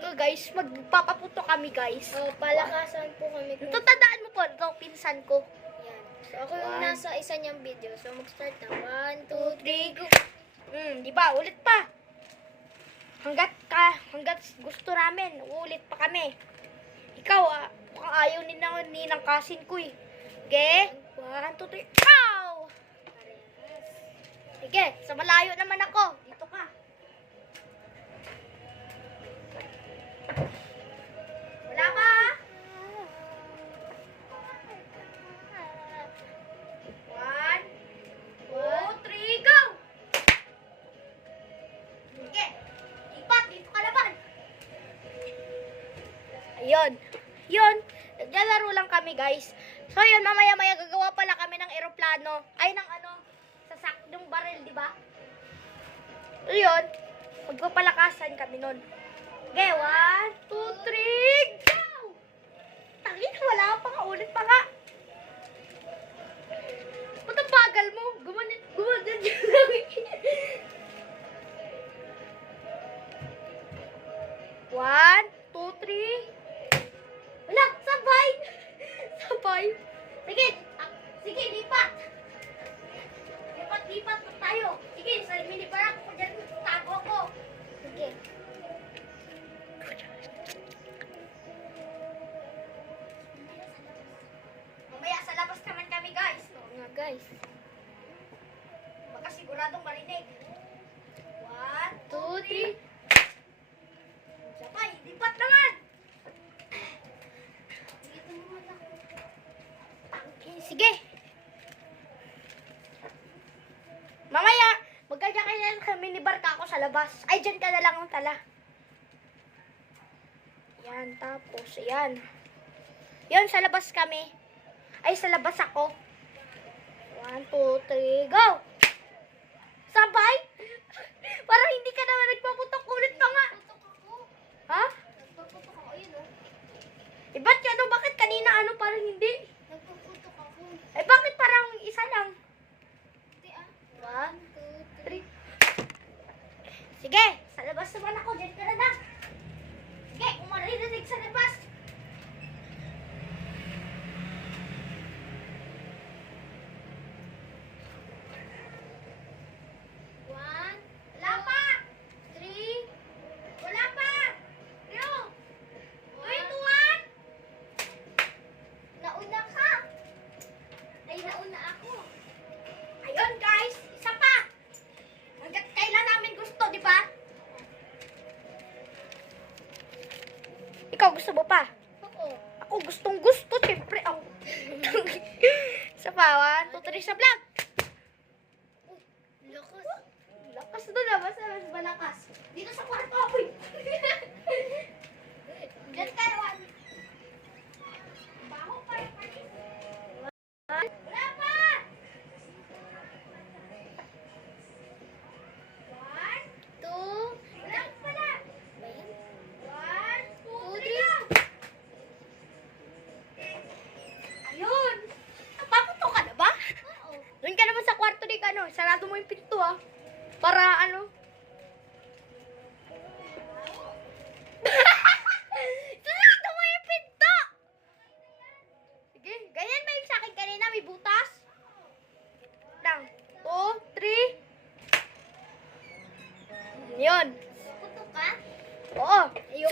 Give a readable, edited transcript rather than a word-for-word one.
umaga guys, magpapaputo kami guys. Oh, palakasan po kami. Ito tandaan mo po, ito pinsan ko. Yan. So, ako yung One. nasa isa niyang video. So, mag-start na. 1, 2, 3, go! Di ba? Ulit pa. Hanggat gusto namin, ulit pa kami. Ikaw, mukhang ayaw ninang kasin ko eh. Okay? 1, 2, 3, ow! Sige, sa malayo naman ako. Dito ka. Wala pa ha? 1, 2, 3, go! Sige, lipat, dito ka naman. Ayun. Yun, naglalaro lang kami guys. So yun, mamaya-maya gagawa pala kami ng eroplano. Ay, ng sasakdong baril, di ba? So yun, magpapalakasan kami nun. Okay, 1, 2, 3, go! Tangin, wala pa nga, ulit pa nga. Ba't ang bagal mo? Gumanit yun lang. 1, 2, 3. Wala, sabay. Sabay. Sige, sige, lipat. Lipat na tayo. Sige, sa minibar ako dyan, tago ko. Sige. Mamaya sa labas naman kami guys. Oo nga, guys. Baka siguradong marinig. 1, 2, 3. sabay, lipat naman. Sige. Mamaya, magkaya sa minibar ka ako sa labas. Ay, dyan ka na lang ang tala. Yan, tapos, yan. Yan, sa labas kami. Ay, sa labas ako. 1, 2, 3, go! Sabay? Parang hindi ka naman nagpaputok ulit pa nga. Ha? Nagpaputok ako, yun oh. Eh, ba't yan? Bakit kanina parang hindi? Nagpaputok ako. Eh, bakit parang isa lang? Hindi ah. 1, 2, 3. 3. Sige, sa labas naman ako. Diyan ka na. Sige, kung maririnig sa labas. Wala pa! 3. Wala pa! 2, 1. Nauna ka. Ay, nauna ako. Ayun guys, isa pa. Hanggat kailan namin gusto, di ba? Ikaw gusto mo pa? Oo. Ako gustong gusto, siyempre ako. Isa pa, 1, 2, 3, sa vlog. Lakas. Lakas doon na, basta mas malakas. Dito sa kwarto ako. Diyan kayo, 1. Baho pa yung party. Wala pa! 1, 2. wala pa pala. 1, 2, 3, go! Ayun! Napaputo ka na ba? Oo. Doon ka naman sa kwarto ni sarado mo yung pinto para sarado mo yung pinto! Sige, ganyan ba yung sa akin kanina? May butas? Lang. 2, 3. Yun. Putok ka? Oo. Ayoko